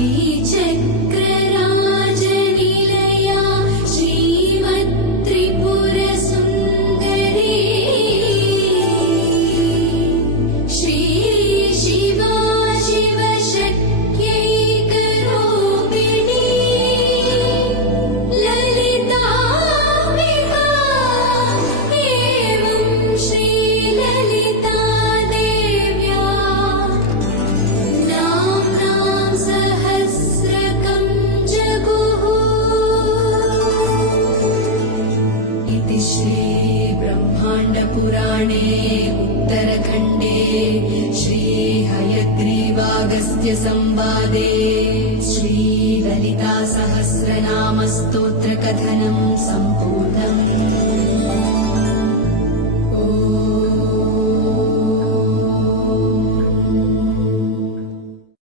श्रीचक्रराजनिलया श्रीमत्त्रिपुरसुन्दरी श्रीशिवा शिवशक्त्यैकरूपिणी ललिताम्बिका एवं श्रीललिता देव्या नाम्नां सहस्रकं जगुः। इति श्रीब्रह्माण्डपुराणे उत्तरखण्डे श्रीहयग्रीवागस्त्यसंवादे श्रीललितासहस्रनामस्तोत्रकथनं सम्पूर्णम्।